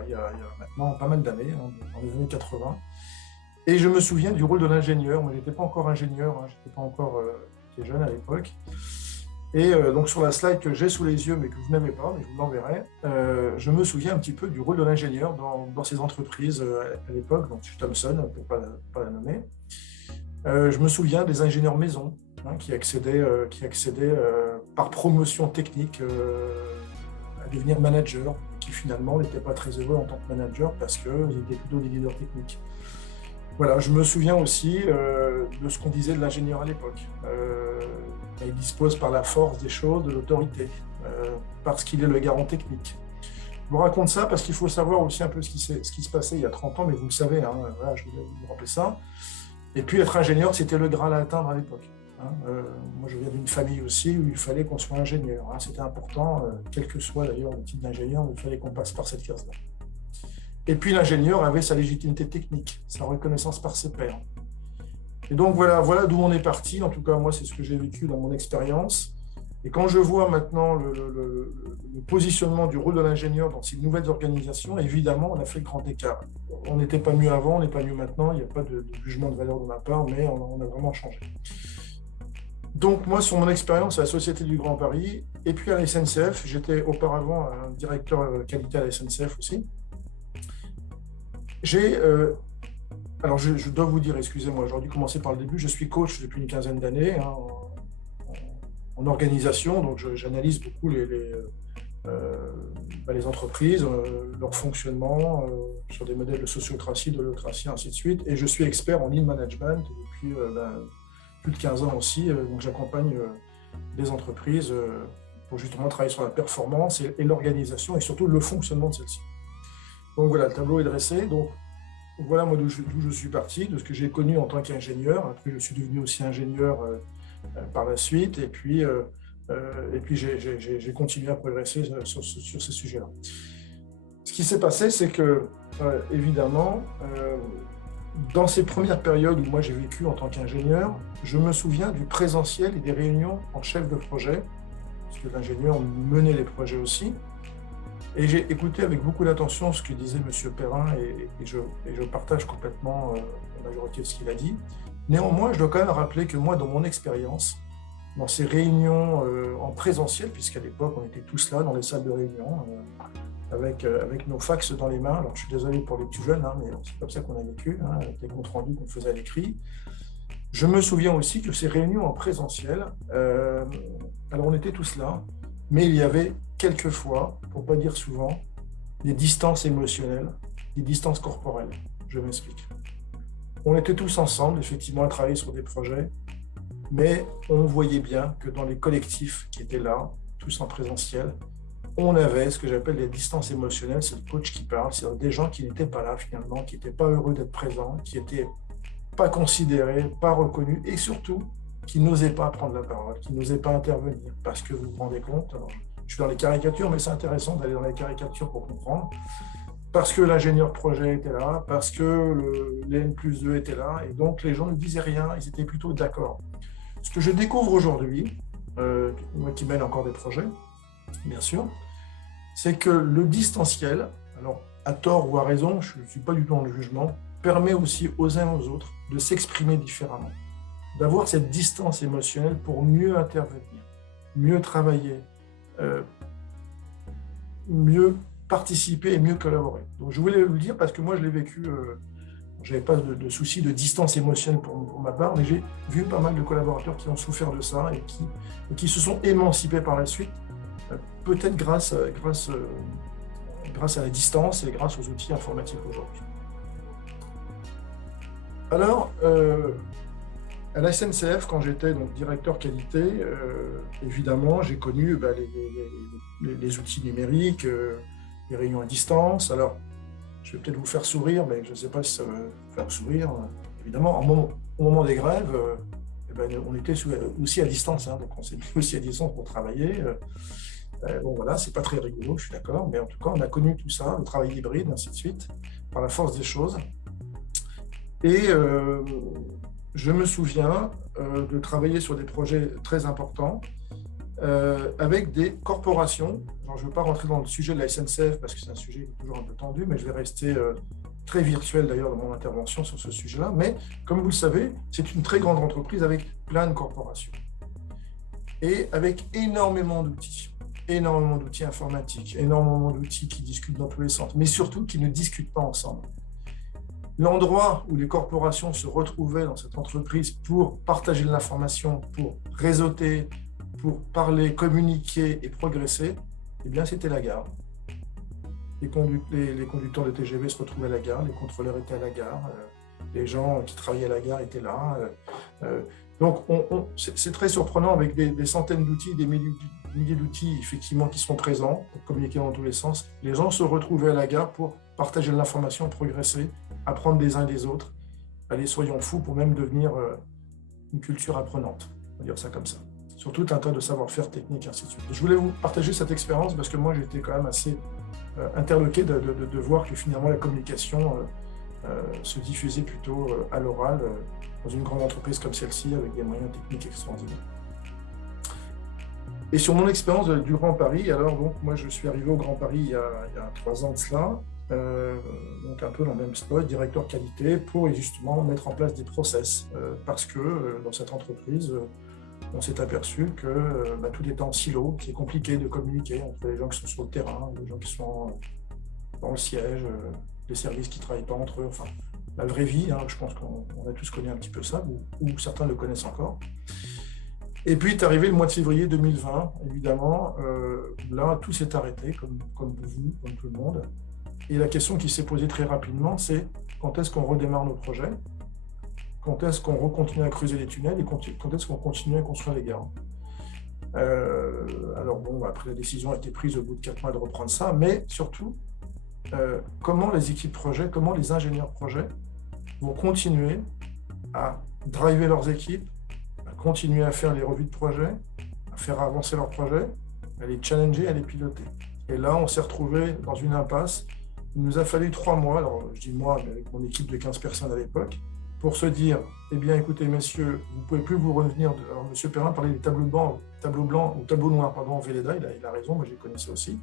il y a maintenant pas mal d'années, dans les années 80, et je me souviens du rôle de l'ingénieur. Moi, je n'étais pas encore ingénieur, je n'étais pas encore j'étais jeune à l'époque. Et donc sur la slide que j'ai sous les yeux, mais que vous n'avez pas, mais je vous l'enverrai, je me souviens un petit peu du rôle de l'ingénieur dans ces entreprises à l'époque, donc chez Thomson, pour ne pas la nommer. Je me souviens des ingénieurs maison qui accédaient par promotion technique à devenir manager, qui finalement n'étaient pas très heureux en tant que manager parce qu'ils étaient plutôt des leaders techniques. Voilà, je me souviens aussi de ce qu'on disait de l'ingénieur à l'époque. Il dispose par la force des choses de l'autorité, parce qu'il est le garant technique. Je vous raconte ça parce qu'il faut savoir aussi un peu ce qui se passait il y a 30 ans, mais vous le savez, voilà, je voulais vous rappeler ça. Et puis être ingénieur, c'était le Graal à atteindre à l'époque. Moi, je viens d'une famille aussi où il fallait qu'on soit ingénieur. C'était important, quel que soit d'ailleurs le type d'ingénieur, il fallait qu'on passe par cette case-là. Et puis l'ingénieur avait sa légitimité technique, sa reconnaissance par ses pairs. Et donc voilà d'où on est parti. En tout cas, moi, c'est ce que j'ai vécu dans mon expérience. Et quand je vois maintenant le positionnement du rôle de l'ingénieur dans ces nouvelles organisations, évidemment, on a fait le grand écart. On n'était pas mieux avant, on n'est pas mieux maintenant. Il n'y a pas de jugement de valeur de ma part, mais on a vraiment changé. Donc moi, sur mon expérience à la Société du Grand Paris, et puis à la SNCF, j'étais auparavant un directeur qualité à la SNCF aussi. Alors je dois vous dire, excusez-moi, j'aurais dû commencer par le début, je suis coach depuis une quinzaine d'années en organisation, donc j'analyse beaucoup les entreprises, leur fonctionnement sur des modèles de sociocratie, de l'holacratie, ainsi de suite, et je suis expert en lean management depuis plus de 15 ans aussi, donc j'accompagne les entreprises pour justement travailler sur la performance et l'organisation et surtout le fonctionnement de celle-ci. Donc voilà, le tableau est dressé. Donc voilà moi d'où je suis parti, de ce que j'ai connu en tant qu'ingénieur. Après, je suis devenu aussi ingénieur par la suite. Et puis j'ai continué à progresser sur ces sujets-là. Ce qui s'est passé, c'est que, évidemment, dans ces premières périodes où moi j'ai vécu en tant qu'ingénieur, je me souviens du présentiel et des réunions en chef de projet, parce que l'ingénieur menait les projets aussi. Et j'ai écouté avec beaucoup d'attention ce que disait M. Perrin et je partage complètement la majorité de ce qu'il a dit. Néanmoins, je dois quand même rappeler que moi, dans mon expérience, dans ces réunions en présentiel, puisqu'à l'époque, on était tous là dans les salles de réunion, avec nos fax dans les mains. Alors, je suis désolé pour les plus jeunes, mais c'est comme ça qu'on a vécu, avec les comptes rendus qu'on faisait à l'écrit. Je me souviens aussi que ces réunions en présentiel, alors on était tous là, mais il y avait quelquefois, pour ne pas dire souvent, des distances émotionnelles, des distances corporelles. Je m'explique. On était tous ensemble, effectivement, à travailler sur des projets, mais on voyait bien que dans les collectifs qui étaient là, tous en présentiel, on avait ce que j'appelle les distances émotionnelles. C'est le coach qui parle, c'est des gens qui n'étaient pas là finalement, qui n'étaient pas heureux d'être présents, qui n'étaient pas considérés, pas reconnus, et surtout, qui n'osaient pas prendre la parole, qui n'osaient pas intervenir, parce que vous vous rendez compte, alors, je suis dans les caricatures, mais c'est intéressant d'aller dans les caricatures pour comprendre, parce que l'ingénieur projet était là, parce que les N+2 étaient là, et donc les gens ne disaient rien, ils étaient plutôt d'accord. Ce que je découvre aujourd'hui, moi qui mène encore des projets, bien sûr, c'est que le distanciel, alors à tort ou à raison, je ne suis pas du tout dans le jugement, permet aussi aux uns aux autres de s'exprimer différemment, d'avoir cette distance émotionnelle pour mieux intervenir, mieux travailler, mieux participer et mieux collaborer. Donc je voulais le dire parce que moi je l'ai vécu, je n'avais pas de souci de distance émotionnelle pour ma part, mais j'ai vu pas mal de collaborateurs qui ont souffert de ça et qui se sont émancipés par la suite, peut-être grâce à la distance et grâce aux outils informatiques aujourd'hui. Alors, à la SNCF, quand j'étais donc directeur qualité, évidemment, j'ai connu les outils numériques, les réunions à distance. Alors, je vais peut-être vous faire sourire, mais je ne sais pas si ça va vous faire sourire. Évidemment, au moment des grèves, on était aussi à distance, hein, donc on s'est mis aussi à distance pour travailler. Bon, voilà, c'est pas très rigolo, je suis d'accord, mais en tout cas, on a connu tout ça, le travail hybride, ainsi de suite, par la force des choses. Et je me souviens de travailler sur des projets très importants avec des corporations. Alors, je ne veux pas rentrer dans le sujet de la SNCF parce que c'est un sujet qui est toujours un peu tendu, mais je vais rester très virtuel d'ailleurs dans mon intervention sur ce sujet-là. Mais comme vous le savez, c'est une très grande entreprise avec plein de corporations et avec énormément d'outils informatiques, énormément d'outils qui discutent dans tous les sens, mais surtout qui ne discutent pas ensemble. L'endroit où les corporations se retrouvaient dans cette entreprise pour partager de l'information, pour réseauter, pour parler, communiquer et progresser, eh bien, c'était la gare. Les conducteurs de TGV se retrouvaient à la gare, les contrôleurs étaient à la gare, les gens qui travaillaient à la gare étaient là. Donc, c'est très surprenant avec des centaines d'outils, des milliers d'outils effectivement qui sont présents pour communiquer dans tous les sens. Les gens se retrouvaient à la gare pour partager de l'information, progresser, apprendre des uns des autres. Allez, soyons fous pour même devenir une culture apprenante, on va dire ça comme ça. Sur tout un tas de savoir-faire techniques, ainsi de suite. Je voulais vous partager cette expérience parce que moi, j'étais quand même assez interloqué de voir que finalement la communication se diffusait plutôt à l'oral dans une grande entreprise comme celle-ci avec des moyens techniques extraordinaires. Et sur mon expérience du Grand Paris, alors donc moi je suis arrivé au Grand Paris il y a 3 ans de cela, donc un peu dans le même spot, directeur qualité, pour justement mettre en place des process, parce que dans cette entreprise, on s'est aperçu que tout était en silo, c'est compliqué de communiquer entre les gens qui sont sur le terrain, les gens qui sont dans le siège, les services qui ne travaillent pas entre eux, enfin la vraie vie, hein, je pense qu'on a tous connu un petit peu ça, ou certains le connaissent encore. Et puis est arrivé le mois de février 2020, évidemment, là tout s'est arrêté, comme vous, comme tout le monde. Et la question qui s'est posée très rapidement, c'est quand est-ce qu'on redémarre nos projets? Quand est-ce qu'on recontinue à creuser les tunnels et quand est-ce qu'on continue à construire les gares? Alors bon, après la décision a été prise au bout de 4 mois de reprendre ça, mais surtout, comment les équipes projets, comment les ingénieurs projets vont continuer à driver leurs équipes, à continuer à faire les revues de projet, à faire avancer leurs projets, à les challenger, à les piloter. Et là, on s'est retrouvé dans une impasse. Il nous a fallu 3 mois, alors je dis moi, mais avec mon équipe de 15 personnes à l'époque, pour se dire, eh bien écoutez messieurs, vous ne pouvez plus vous revenir, alors M. Perrin parlait des tableaux blancs ou tableaux noirs, pardon, en Velleda, il a raison, moi j'ai connu ça aussi.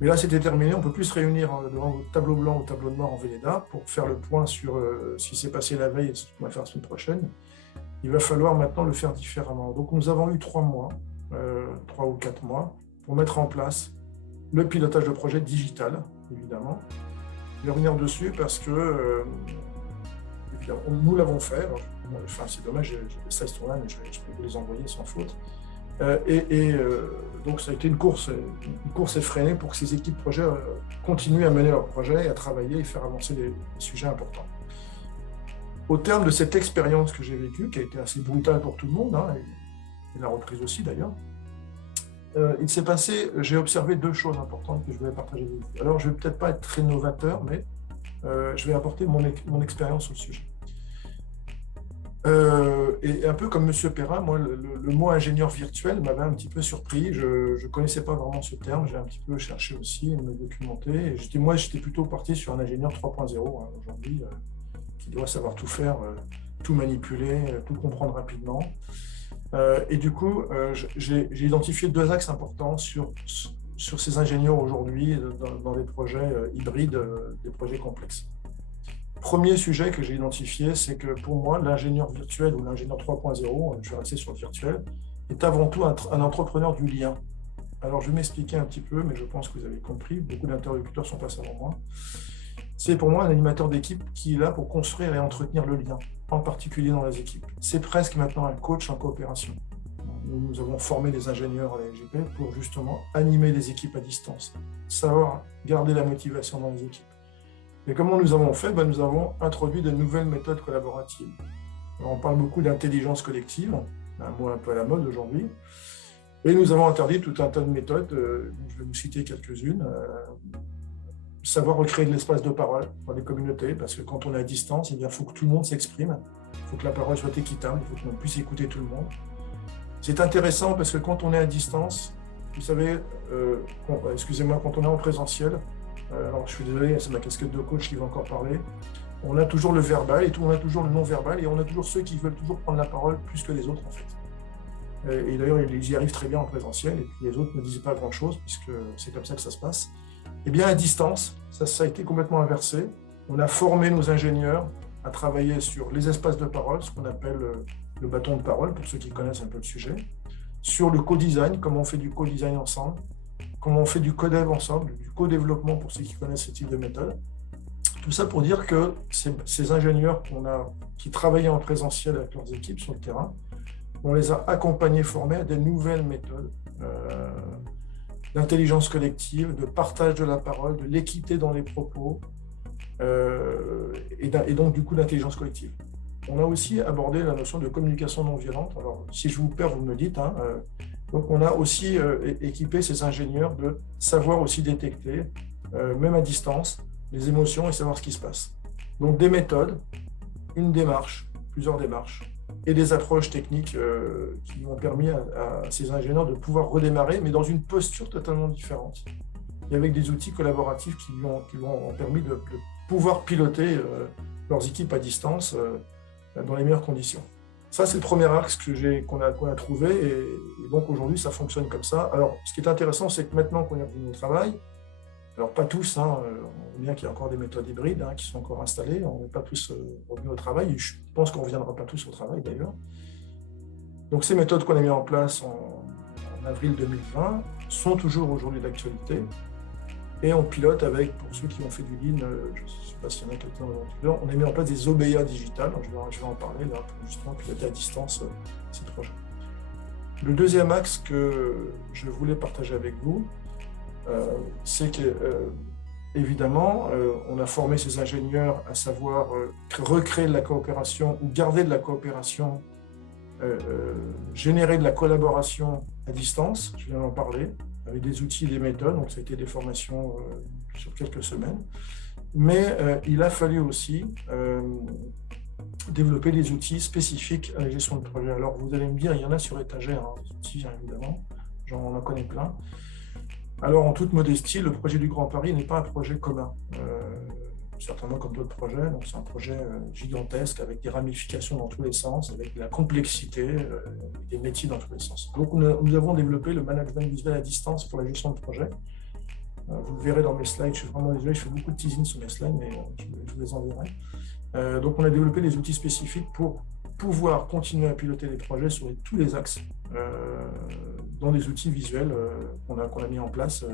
Mais là c'était terminé, on ne peut plus se réunir devant votre tableau blanc ou tableau noir en Velleda pour faire le point sur ce qui s'est passé la veille et ce qu'on va faire la semaine prochaine. Il va falloir maintenant le faire différemment. Donc nous avons eu 3 mois, 3 ou 4 mois, pour mettre en place le pilotage de projet digital, évidemment. Je vais revenir dessus parce que nous l'avons fait. Alors, enfin, c'est dommage, j'ai des 16 tournages, mais je peux vous les envoyer sans faute. Donc ça a été une course effrénée pour que ces équipes projets continuent à mener leurs projets, à travailler et faire avancer les sujets importants. Au terme de cette expérience que j'ai vécue, qui a été assez brutale pour tout le monde, hein, et la reprise aussi d'ailleurs, il s'est passé, j'ai observé 2 choses importantes que je voulais partager avec vous. Alors je ne vais peut-être pas être très novateur, mais je vais apporter mon expérience sur le sujet. Et un peu comme M. Perrin, moi, le mot ingénieur virtuel m'avait un petit peu surpris. Je ne connaissais pas vraiment ce terme. J'ai un petit peu cherché aussi, me documenter. Et j'étais plutôt parti sur un ingénieur 3.0 hein, aujourd'hui, qui doit savoir tout faire, tout manipuler, tout comprendre rapidement. Et du coup, j'ai identifié 2 axes importants sur ces ingénieurs aujourd'hui dans des projets hybrides, des projets complexes. Premier sujet que j'ai identifié, c'est que pour moi, l'ingénieur virtuel ou l'ingénieur 3.0, je vais rester sur le virtuel, est avant tout un entrepreneur du lien. Alors, je vais m'expliquer un petit peu, mais je pense que vous avez compris, beaucoup d'interlocuteurs sont passés avant moi. C'est pour moi un animateur d'équipe qui est là pour construire et entretenir le lien, en particulier dans les équipes. C'est presque maintenant un coach en coopération. Nous avons formé des ingénieurs à la LGP pour justement animer les équipes à distance, savoir garder la motivation dans les équipes. Et comment nous avons fait? Nous avons introduit de nouvelles méthodes collaboratives. Alors, on parle beaucoup d'intelligence collective, un mot un peu à la mode aujourd'hui. Et nous avons interdit tout un tas de méthodes, je vais vous citer quelques-unes. Savoir recréer de l'espace de parole dans les communautés, parce que quand on est à distance, il faut que tout le monde s'exprime, il faut que la parole soit équitable, il faut qu'on puisse écouter tout le monde. C'est intéressant parce que quand on est à distance, vous savez, excusez-moi, quand on est en présentiel, alors je suis désolé, c'est ma casquette de coach qui va encore parler, on a toujours le verbal et on a toujours le non-verbal et on a toujours ceux qui veulent toujours prendre la parole plus que les autres en fait. Et d'ailleurs, ils y arrivent très bien en présentiel et puis les autres ne disaient pas grand-chose puisque c'est comme ça que ça se passe. Eh bien, à distance, ça a été complètement inversé. On a formé nos ingénieurs à travailler sur les espaces de parole, ce qu'on appelle le bâton de parole, pour ceux qui connaissent un peu le sujet, sur le co-design, comment on fait du co-design ensemble, comment on fait du co-dev ensemble, du co-développement pour ceux qui connaissent ce type de méthode. Tout ça pour dire que ces ingénieurs qui travaillaient en présentiel avec leurs équipes sur le terrain, on les a accompagnés, formés à des nouvelles méthodes d'intelligence collective, de partage de la parole, de l'équité dans les propos, et donc du coup d'intelligence collective. On a aussi abordé la notion de communication non violente. Alors, si je vous perds, vous me le dites. Donc, on a aussi équipé ces ingénieurs de savoir aussi détecter, même à distance, les émotions et savoir ce qui se passe. Donc, des méthodes, une démarche, plusieurs démarches, et des approches techniques qui ont permis à ces ingénieurs de pouvoir redémarrer, mais dans une posture totalement différente. Et avec des outils collaboratifs qui lui ont permis de pouvoir piloter leurs équipes à distance dans les meilleures conditions. Ça, c'est le premier axe qu'on a trouvé, et donc aujourd'hui, ça fonctionne comme ça. Alors, ce qui est intéressant, c'est que maintenant qu'on est revenu au travail, alors pas tous, on voit bien qu'il y a encore des méthodes hybrides qui sont encore installées, on n'est pas tous revenus au travail, et je pense qu'on ne reviendra pas tous au travail d'ailleurs. Donc ces méthodes qu'on a mises en place en avril 2020 sont toujours aujourd'hui d'actualité, et on pilote avec, pour ceux qui ont fait du Lean, je ne sais pas s'il y en a quelqu'un aujourd'hui, on a mis en place des OBA digitales, je vais en parler là, pour justement piloter à distance ces projets. Le deuxième axe que je voulais partager avec vous, c'est que, évidemment, on a formé ces ingénieurs à savoir recréer de la coopération ou garder de la coopération, générer de la collaboration à distance, je viens d'en parler, avec des outils et des méthodes, donc ça a été des formations sur quelques semaines. Mais il a fallu aussi développer des outils spécifiques à la gestion de projet. Alors vous allez me dire, il y en a sur étagère, des outils évidemment, on en connaît plein. Alors, en toute modestie, le projet du Grand Paris n'est pas un projet commun, certainement comme d'autres projets. Donc, c'est un projet gigantesque avec des ramifications dans tous les sens, avec de la complexité, des métiers dans tous les sens. Donc, nous avons développé le management visuel à distance pour la gestion de projet. Vous le verrez dans mes slides. Je suis vraiment désolé, je fais beaucoup de teasing sur mes slides, mais je vous les enverrai. Donc, on a développé des outils spécifiques pour pouvoir continuer à piloter les projets sur tous les axes dans des outils visuels qu'on a mis en place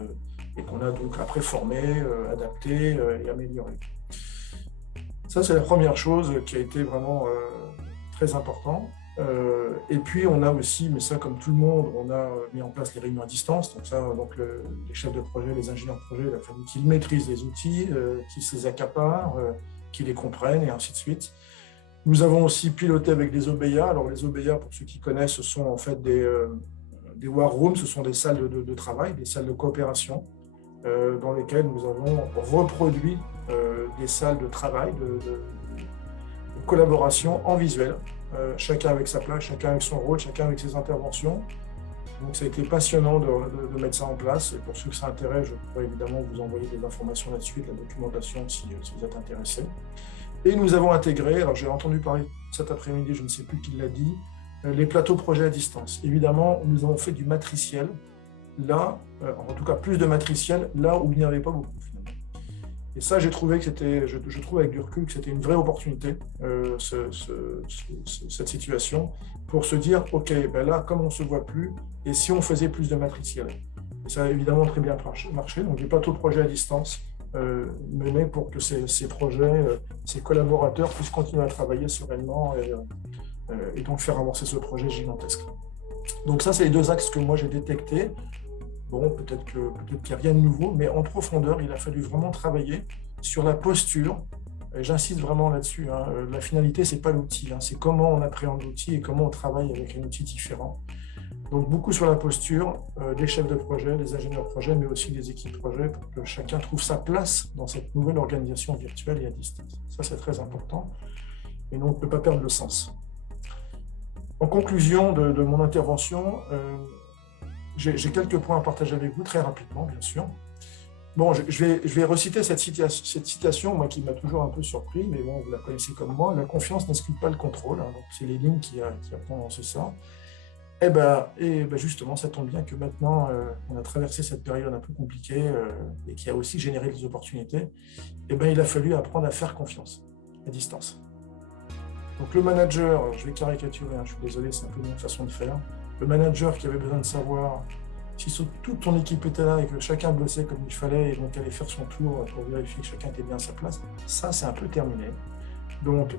et qu'on a donc après formé, adapté et amélioré. Ça, c'est la première chose qui a été vraiment très importante. Et puis, on a aussi, mais ça comme tout le monde, on a mis en place les réunions à distance. Donc ça, les chefs de projet, les ingénieurs de projet, il a fallu qu'ils maîtrisent les outils, qu'ils se les accaparent, qu'ils les comprennent et ainsi de suite. Nous avons aussi piloté avec des OBA. Alors, les OBA, pour ceux qui connaissent, ce sont en fait des war rooms, ce sont des salles de travail, des salles de coopération, dans lesquelles nous avons reproduit des salles de travail, de collaboration en visuel, chacun avec sa place, chacun avec son rôle, chacun avec ses interventions. Donc, ça a été passionnant de mettre ça en place. Et pour ceux que ça intéresse, je pourrais évidemment vous envoyer des informations là-dessus, de la documentation si vous êtes intéressés. Et nous avons intégré, alors j'ai entendu parler cet après-midi, je ne sais plus qui l'a dit, les plateaux projets à distance. Évidemment, nous avons fait du matriciel, là, en tout cas plus de matriciel, là où il n'y avait pas beaucoup finalement. Et ça, j'ai trouvé que c'était, je trouve avec du recul que c'était une vraie opportunité, cette situation, pour se dire, ok, là, comme on ne se voit plus, et si on faisait plus de matriciel. Et ça a évidemment très bien marché, donc des plateaux de projets à distance, menés pour que ces projets, ces collaborateurs puissent continuer à travailler sereinement et donc faire avancer ce projet gigantesque. Donc ça, c'est les deux axes que moi j'ai détectés. Bon, peut-être qu'il n'y a rien de nouveau, mais en profondeur, il a fallu vraiment travailler sur la posture. Et j'insiste vraiment là-dessus. La finalité, ce n'est pas l'outil, c'est comment on appréhende l'outil et comment on travaille avec un outil différent. Donc beaucoup sur la posture des chefs de projet, des ingénieurs projet, mais aussi des équipes projet pour que chacun trouve sa place dans cette nouvelle organisation virtuelle et à distance. Ça, c'est très important. Et donc, on ne peut pas perdre le sens. En conclusion de mon intervention, j'ai quelques points à partager avec vous, très rapidement, bien sûr. Bon, je vais reciter cette citation, moi, qui m'a toujours un peu surpris, mais bon, vous la connaissez comme moi. La confiance n'exclut pas le contrôle. Donc c'est Lénine qui a prononcé ça. Et ben, justement, ça tombe bien que maintenant, on a traversé cette période un peu compliquée et qui a aussi généré des opportunités. Et ben, il a fallu apprendre à faire confiance à distance. Donc le manager, je vais caricaturer, je suis désolé, c'est un peu une façon de faire. Le manager qui avait besoin de savoir si toute ton équipe était là et que chacun bossait comme il fallait et donc allait faire son tour pour vérifier que chacun était bien à sa place, ça c'est un peu terminé. Donc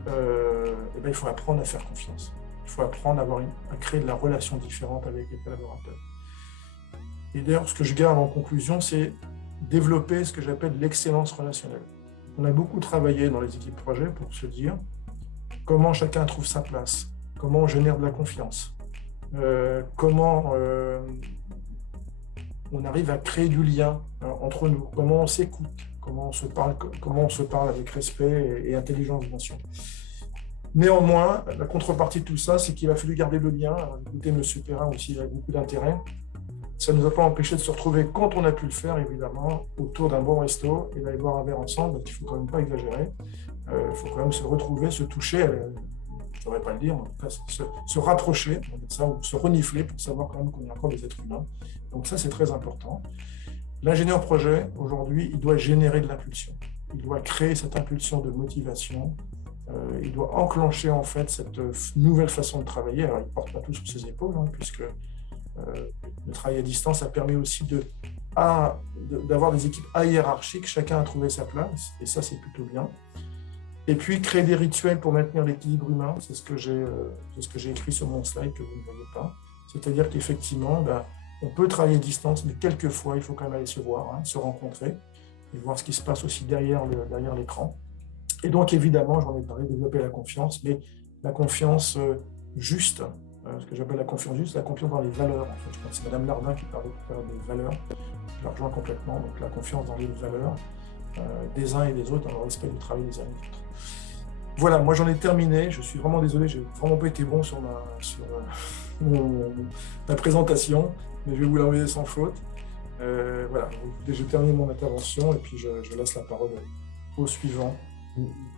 il faut apprendre à faire confiance. Il faut apprendre à créer de la relation différente avec les collaborateurs. Et d'ailleurs, ce que je garde en conclusion, c'est développer ce que j'appelle l'excellence relationnelle. On a beaucoup travaillé dans les équipes projet pour se dire comment chacun trouve sa place, comment on génère de la confiance, comment on arrive à créer du lien entre nous, comment on s'écoute, comment on se parle avec respect et intelligence, bien sûr. Néanmoins, la contrepartie de tout ça, c'est qu'il a fallu garder le lien. Écoutez, M. Perrin aussi avec beaucoup d'intérêt. Ça ne nous a pas empêché de se retrouver, quand on a pu le faire, évidemment, autour d'un bon resto et d'aller boire un verre ensemble. Donc, il ne faut quand même pas exagérer. Il faut quand même se retrouver, se toucher, je ne devrais pas le dire, mais en tout cas, se rapprocher, ça, ou se renifler pour savoir quand même qu'on est encore des êtres humains. Donc ça, c'est très important. L'ingénieur projet, aujourd'hui, il doit générer de l'impulsion. Il doit créer cette impulsion de motivation. Il doit enclencher en fait cette nouvelle façon de travailler. Alors, il ne porte pas tout sur ses épaules, puisque le travail à distance a permis aussi d'avoir des équipes ahiérarchiques, chacun a trouvé sa place, et ça, c'est plutôt bien. Et puis, créer des rituels pour maintenir l'équilibre humain, c'est ce que j'ai écrit sur mon slide que vous ne voyez pas. C'est-à-dire qu'effectivement, on peut travailler à distance, mais quelquefois, il faut quand même aller se voir, se rencontrer, et voir ce qui se passe aussi derrière l'écran. Et donc, évidemment, j'en ai parlé, développer la confiance, mais la confiance juste, ce que j'appelle la confiance juste, la confiance dans les valeurs. En fait, je pense que c'est Mme Lardin qui parlait tout à l'heure des valeurs. Je la rejoins complètement. Donc, la confiance dans les valeurs des uns et des autres, dans le respect du travail des uns et des autres. Voilà, moi j'en ai terminé. Je suis vraiment désolé, j'ai vraiment pas été bon sur ma présentation, mais je vais vous l'envoyer sans faute. Voilà, j'ai terminé mon intervention et puis je laisse la parole au suivant.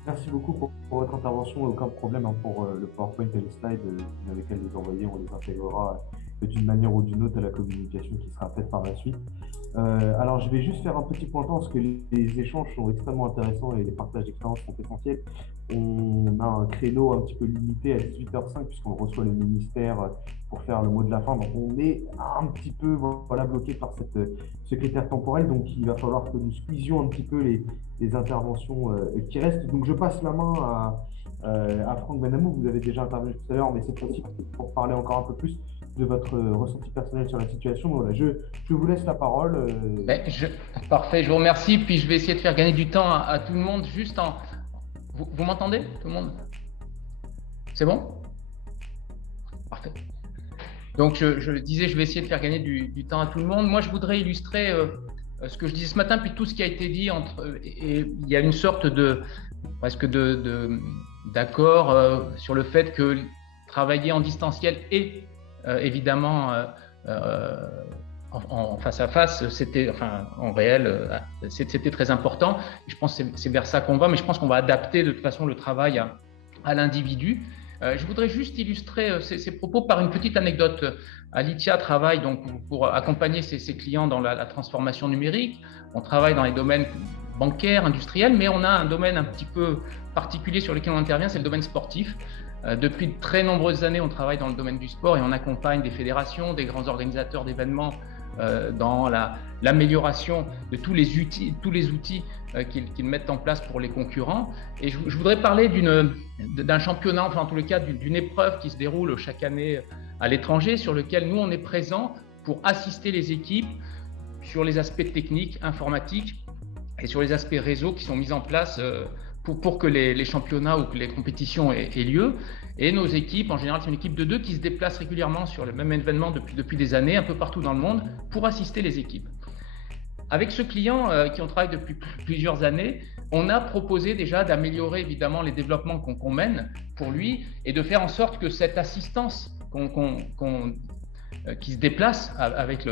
Merci beaucoup pour votre intervention. Aucun problème pour le PowerPoint et les slides. Vous n'avez qu'à les envoyer, on les intégrera d'une manière ou d'une autre à la communication qui sera faite par la suite. Alors, je vais juste faire un petit pointant parce que les échanges sont extrêmement intéressants et les partages d'expériences sont essentiels. On a un créneau un petit peu limité à 18h05 puisqu'on reçoit le ministère pour faire le mot de la fin. Donc, on est un petit peu bloqué par cette secrétaire temporelle. Donc, il va falloir que nous squeezions un petit peu les interventions qui restent. Donc, je passe la main à Franck Benamou. Vous avez déjà intervenu tout à l'heure, mais cette fois-ci pour parler encore un peu plus de votre ressenti personnel sur la situation. Voilà, je vous laisse la parole. Parfait, je vous remercie. Puis je vais essayer de faire gagner du temps à tout le monde. Juste vous m'entendez, tout le monde? C'est bon? Parfait. Donc je disais, je vais essayer de faire gagner du temps à tout le monde. Moi, je voudrais illustrer ce que je disais ce matin, puis tout ce qui a été dit. Et il y a une sorte presque d'accord sur le fait que travailler en distanciel est évidemment en face à face, en réel, c'était très important. Je pense que c'est vers ça qu'on va, mais je pense qu'on va adapter de toute façon le travail à l'individu. Je voudrais juste illustrer ces propos par une petite anecdote. Alitia travaille donc pour accompagner ses clients dans la transformation numérique. On travaille dans les domaines bancaires, industriels, mais on a un domaine un petit peu particulier sur lequel on intervient, c'est le domaine sportif. Depuis de très nombreuses années, on travaille dans le domaine du sport et on accompagne des fédérations, des grands organisateurs d'événements dans l'amélioration de tous les outils qu'ils mettent en place pour les concurrents. Et je voudrais parler d'un championnat, enfin en tous les cas d'une épreuve qui se déroule chaque année à l'étranger, sur lequel nous on est présents pour assister les équipes sur les aspects techniques, informatiques. et sur les aspects réseau qui sont mis en place pour que les championnats ou que les compétitions aient lieu. Et nos équipes, en général, c'est une équipe de 2 qui se déplace régulièrement sur le même événement depuis des années, un peu partout dans le monde, pour assister les équipes. Avec ce client qui on travaille depuis plusieurs années, on a proposé déjà d'améliorer évidemment les développements qu'on mène pour lui et de faire en sorte que cette assistance qui se déplace avec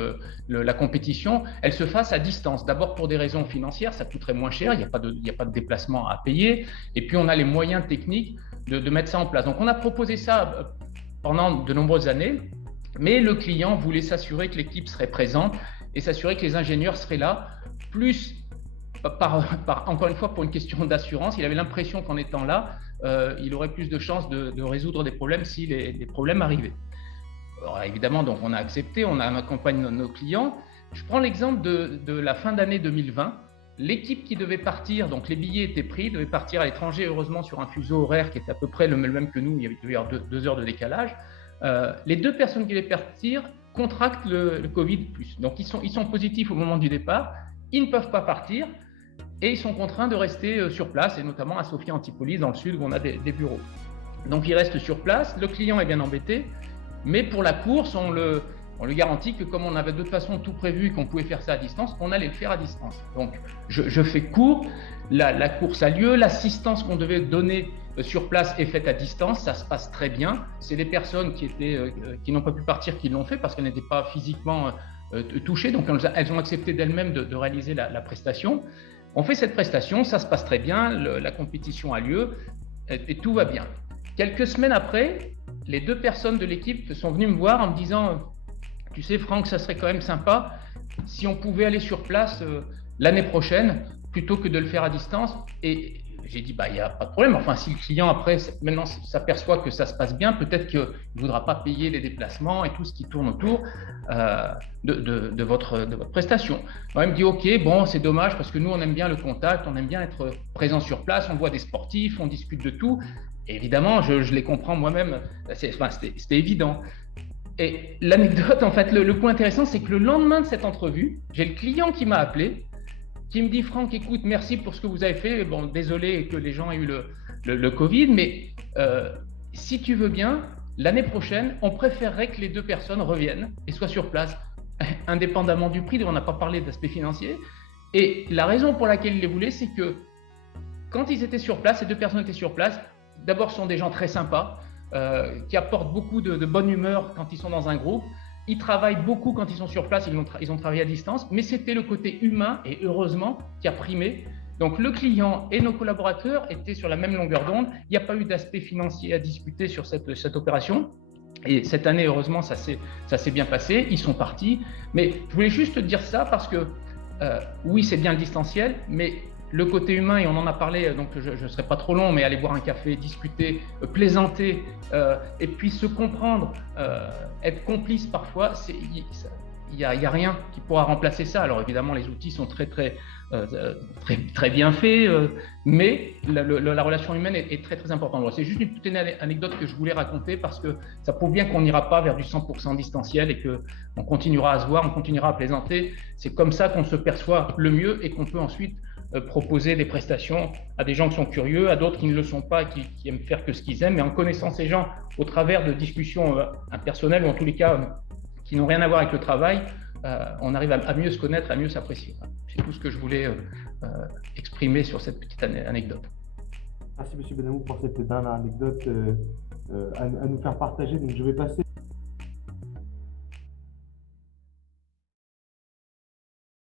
la compétition, elle se fasse à distance. D'abord pour des raisons financières, ça coûterait moins cher, il n'y a pas de déplacement à payer, et puis on a les moyens techniques de mettre ça en place. Donc on a proposé ça pendant de nombreuses années, mais le client voulait s'assurer que l'équipe serait présente et s'assurer que les ingénieurs seraient là, plus encore une fois pour une question d'assurance. Il avait l'impression qu'en étant là, il aurait plus de chances de résoudre des problèmes si les problèmes arrivaient. Alors, évidemment, donc on a accepté, on accompagne nos clients. Je prends l'exemple de la fin d'année 2020. L'équipe qui devait partir, donc les billets étaient pris, devait partir à l'étranger, heureusement sur un fuseau horaire qui était à peu près le même que nous, il devait y avoir 2 heures de décalage. Les 2 personnes qui devaient partir contractent le Covid+. Donc ils sont positifs au moment du départ, ils ne peuvent pas partir et ils sont contraints de rester sur place, et notamment à Sophia Antipolis dans le sud où on a des bureaux. Donc ils restent sur place, le client est bien embêté, mais pour la course, on lui garantit que comme on avait de toute façon tout prévu et qu'on pouvait faire ça à distance, on allait le faire à distance. Donc je fais court, la course a lieu, l'assistance qu'on devait donner sur place est faite à distance, ça se passe très bien. C'est des personnes qui n'ont pas pu partir qui l'ont fait parce qu'elles n'étaient pas physiquement touchées, donc elles ont accepté d'elles-mêmes de réaliser la prestation. On fait cette prestation, ça se passe très bien, la compétition a lieu et tout va bien. Quelques semaines après, les 2 personnes de l'équipe sont venues me voir en me disant « Tu sais Franck, ça serait quand même sympa si on pouvait aller sur place l'année prochaine plutôt que de le faire à distance. » Et j'ai dit, il n'y a pas de problème. Enfin, si le client, après, maintenant, s'aperçoit que ça se passe bien, peut-être qu'il ne voudra pas payer les déplacements et tout ce qui tourne autour de votre prestation. Alors, il me dit, OK, bon, c'est dommage parce que nous, on aime bien le contact, on aime bien être présent sur place, on voit des sportifs, on discute de tout. Et évidemment, je les comprends moi-même, c'était évident. Et l'anecdote, en fait, le point intéressant, c'est que le lendemain de cette entrevue, j'ai le client qui m'a appelé, qui me dit « Franck, écoute, merci pour ce que vous avez fait. Bon, désolé que les gens aient eu le Covid, mais si tu veux bien, l'année prochaine, on préférerait que les 2 personnes reviennent et soient sur place, indépendamment du prix. On n'a pas parlé d'aspect financier. Et la raison pour laquelle il les voulait, c'est que quand ils étaient sur place, ces 2 personnes étaient sur place, d'abord, ce sont des gens très sympas, qui apportent beaucoup de bonne humeur quand ils sont dans un groupe. Ils travaillent beaucoup quand ils sont sur place, ils ont travaillé à distance, mais c'était le côté humain, et heureusement, qui a primé. Donc le client et nos collaborateurs étaient sur la même longueur d'onde. Il n'y a pas eu d'aspect financier à discuter sur cette opération. Et cette année, heureusement, ça s'est bien passé. Ils sont partis. Mais je voulais juste te dire ça parce que oui, c'est bien le distanciel, mais le côté humain, et on en a parlé, donc je ne serai pas trop long, mais aller boire un café, discuter, plaisanter, et puis se comprendre, être complice parfois, il n'y a rien qui pourra remplacer ça. Alors évidemment, les outils sont très bien faits, mais la relation humaine est très très importante. C'est juste une petite anecdote que je voulais raconter parce que ça prouve bien qu'on n'ira pas vers du 100% distanciel et qu'on continuera à se voir, on continuera à plaisanter. C'est comme ça qu'on se perçoit le mieux et qu'on peut ensuite proposer des prestations à des gens qui sont curieux, à d'autres qui ne le sont pas, qui aiment faire que ce qu'ils aiment. Mais en connaissant ces gens au travers de discussions impersonnelles ou en tous les cas qui n'ont rien à voir avec le travail, on arrive à mieux se connaître, à mieux s'apprécier. C'est tout ce que je voulais exprimer sur cette petite anecdote. Merci M. Benamou pour cette dernière anecdote à nous faire partager. Donc je vais passer